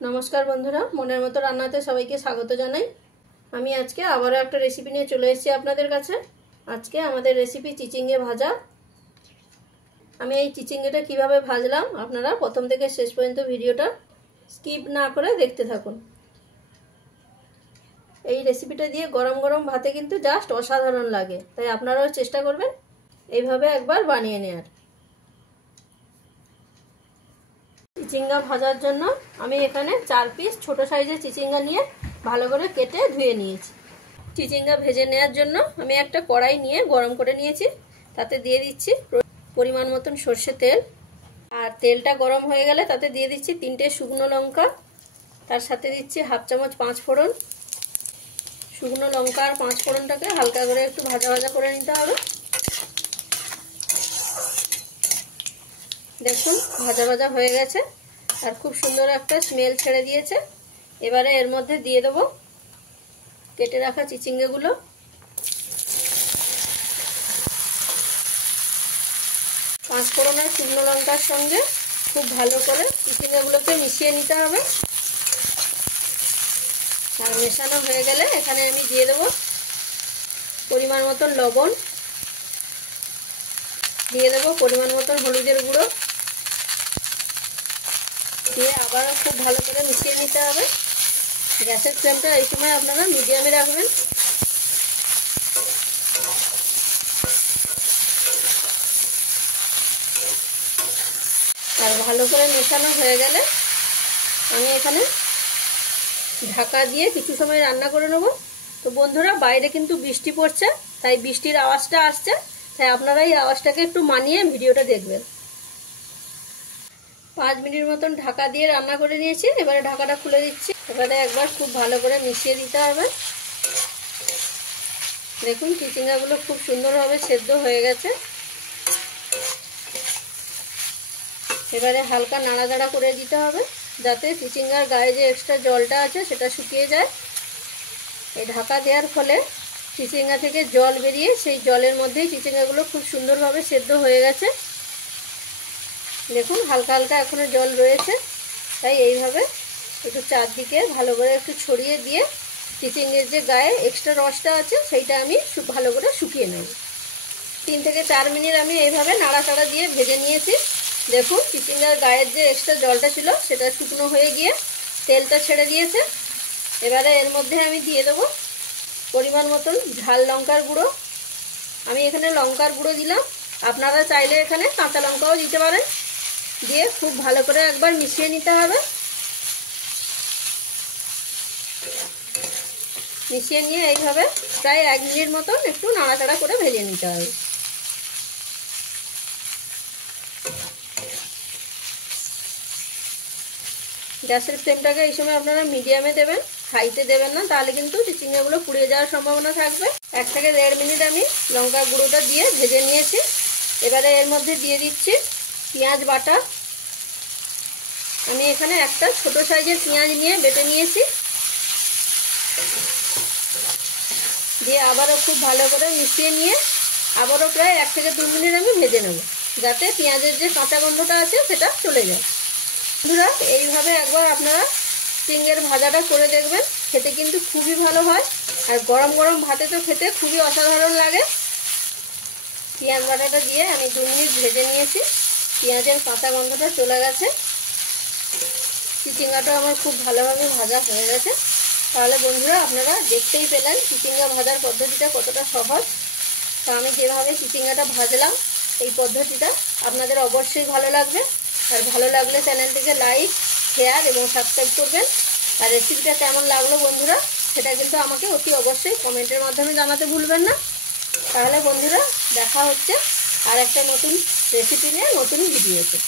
নমস্কার বন্ধুরা, মনের মতো রান্নাতে সবাইকে স্বাগত জানাই। আমি আজকে আবারও একটা রেসিপি নিয়ে চলে এসেছি আপনাদের কাছে। আজকে আমাদের রেসিপি চিচিঙ্গে ভাজা। আমি এই চিচিঙ্গেটা কিভাবে ভাজলাম আপনারা প্রথম থেকে শেষ পর্যন্ত ভিডিওটা স্কিপ না করে দেখতে থাকুন। এই রেসিপিটা দিয়ে গরম গরম ভাতে কিন্তু জাস্ট অসাধারণ লাগে, তাই আপনারাও চেষ্টা করবেন এইভাবে একবার বানিয়ে নেওয়ার। চিচিঙ্গা ভাজার জন্য আমি এখানে 4 পিস ছোট সাইজের চিচিঙ্গা নিয়ে ভালো করে কেটে ধুয়ে নিয়েছি। চিচিঙ্গা ভেজে নেওয়ার জন্য আমি একটা কড়াই নিয়ে গরম করে নিয়েছি। তাতে দিয়ে দিচ্ছি পরিমাণ মতন সর্ষে তেল। আর তেলটা গরম হয়ে গেলে তাতে দিয়ে দিচ্ছি 3টে শুকনো লঙ্কা। তার সাথে দিচ্ছি হাফ চামচ 5 ফোড়ন। শুকনো লঙ্কা আর 5 ফোড়নটাকে হালকা করে একটু ভাজা ভাজা করে নিতে হবে। দেখুন ভাজা ভাজা হয়ে গেছে আর খুব সুন্দর একটা স্মেল ছেড়ে দিয়েছে। এবারে এর মধ্যে দিয়ে দেবো কেটে রাখা চিচিঙ্গাগুলো। পাঁচ ফোড়ন আর শুকনো লঙ্কার সঙ্গে খুব ভালো করে চিচিঙ্গাগুলোকে মিশিয়ে নিতে হবে। আর মেশানো হয়ে গেলে এখানে আমি দিয়ে দেবো পরিমাণ মতন লবণ, দিয়ে দেবো পরিমাণ মতন হলুদের গুঁড়ো, দিয়ে আবারও খুব ভালো করে মিশিয়ে নিতে হবে। গ্যাসের ফ্লেমটা এই সময় আপনারা মিডিয়ামে রাখবেন। আর ভালো করে মেশানো হয়ে গেলে আমি এখানে ঢাকা দিয়ে কিছু সময় রান্না করে নেব। তো বন্ধুরা, বাইরে কিন্তু বৃষ্টি পড়ছে, তাই বৃষ্টির আওয়াজটা আসছে, তাই আপনারা এই আওয়াজটাকে একটু মানিয়ে ভিডিওটা দেখবেন। 5 মিনিট মতন ঢাকা দিয়ে রান্না করে নিয়েছি। এবারে ঢাকাটা খুলে দিচ্ছি। এবারে একবার খুব ভালো করে মিশিয়ে দিতে হবে। দেখুন চিচিঙ্গাগুলো খুব সুন্দরভাবে সেদ্ধ হয়ে গেছে। এবারে হালকা নাড়াচাড়া করে দিতে হবে যাতে চিচিঙ্গার গায়ে যে এক্সট্রা জলটা আছে সেটা শুকিয়ে যায়। এই ঢাকা দেওয়ার ফলে চিচিঙ্গা থেকে জল বেরিয়ে সেই জলের মধ্যেই চিচিঙ্গাগুলো খুব সুন্দরভাবে সেদ্ধ হয়ে গেছে। দেখুন হালকা হালকা এখনো জল রয়েছে, তাই এইভাবে একটু চারদিকে ভালো করে একটু ছড়িয়ে দিয়ে চিচিঙ্গের যে গায়ে এক্সট্রা রসটা আছে সেইটা আমি ভালো করে শুকিয়ে নেব। 3 থেকে 4 মিনিট আমি এইভাবে নাড়াচাড়া দিয়ে ভেজে নিয়েছি। দেখুন চিচিঙ্গার গায়ের যে এক্সট্রা জলটা ছিল সেটা শুকনো হয়ে গিয়ে তেলটা ছেড়ে দিয়েছে। এবারে এর মধ্যে আমি দিয়ে দেবো পরিমাণ মতন ঝাল লঙ্কার গুঁড়ো। আমি এখানে লঙ্কার গুঁড়ো দিলাম, আপনারা চাইলে এখানে কাঁচা লঙ্কাও দিতে পারেন। দিয়ে খুব ভালো করে একবার মিশিয়ে নিতে হবে। মিশিয়ে নিয়ে এইভাবে প্রায় 1 মিনিট মতন একটু নাড়াচাড়া করে ভেজে নিতে হবে। গ্যাসের ফ্লেমটাকে এই সময় আপনারা মিডিয়ামে দেবেন, হাইতে দেবেন না, তাহলে কিন্তু চিচিঙ্গাগুলো পুড়িয়ে যাওয়ার সম্ভাবনা থাকবে। 1 থেকে 1.5 মিনিট আমি লঙ্কা গুঁড়োটা দিয়ে ভেজে নিয়েছি। এবারে এর মধ্যে দিয়ে দিচ্ছি পেঁয়াজ বাটা। আমি এখানে একটা ছোট সাইজের পেঁয়াজ নিয়ে বেটে নিয়েছি। দিয়ে আবারও খুব ভালো করে মিশিয়ে নিয়ে আবারও প্রায় 1 থেকে 2 মিনিট আমি ভেজে নেব যাতে পেঁয়াজের যে কাঁচা গন্ধটা আছে সেটা চলে যায়। বন্ধুরা, এইভাবে একবার আপনারা চিচিঙ্গের ভাজাটা করে দেখবেন, খেতে কিন্তু খুবই ভালো হয়। আর গরম গরম ভাতে তো খেতে খুবই অসাধারণ লাগে। পেঁয়াজ বাটাটা দিয়ে আমি 2 মিনিট ভেজে নিয়েছি। পেঁয়াজের কাঁচা গন্ধটা চলে গেছে। চিচিঙ্গাটা আমার খুব ভালোভাবে ভাজা হয়ে গেছে। তাহলে বন্ধুরা, আপনারা দেখতেই পেলেন চিচিঙ্গা ভাজার পদ্ধতিটা কতটা সহজ। তো আমি যেভাবে চিচিঙ্গাটা ভাজলাম এই পদ্ধতিটা আপনাদের অবশ্যই ভালো লাগবে। আর ভালো লাগলে চ্যানেলটিকে লাইক, শেয়ার এবং সাবস্ক্রাইব করবেন। আর রেসিপিটা কেমন লাগলো বন্ধুরা সেটা কিন্তু আমাকে অতি অবশ্যই কমেন্টের মাধ্যমে জানাতে ভুলবেন না। তাহলে বন্ধুরা, দেখা হচ্ছে আর একটা নতুন রেসিপি নিয়ে নতুন ভিডিওতে।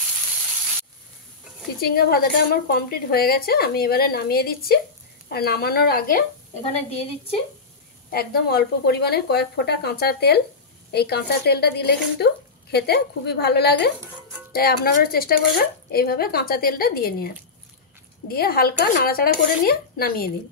চিচিঙ্গা ভাজাটা আমার কমপ্লিট হয়ে গেছে। আমি এবারে নামিয়ে দিচ্ছি। আর নামানোর আগে এখানে দিয়ে দিচ্ছি একদম অল্প পরিমাণে কয়েক ফোঁটা কাঁচা তেল। এই কাঁচা তেলটা দিলে কিন্তু খেতে খুবই ভালো লাগে, তাই আপনারাও চেষ্টা করবেন এইভাবে কাঁচা তেলটা দিয়ে নেওয়ার। দিয়ে হালকা নাড়াচাড়া করে নিয়ে নামিয়ে দিন।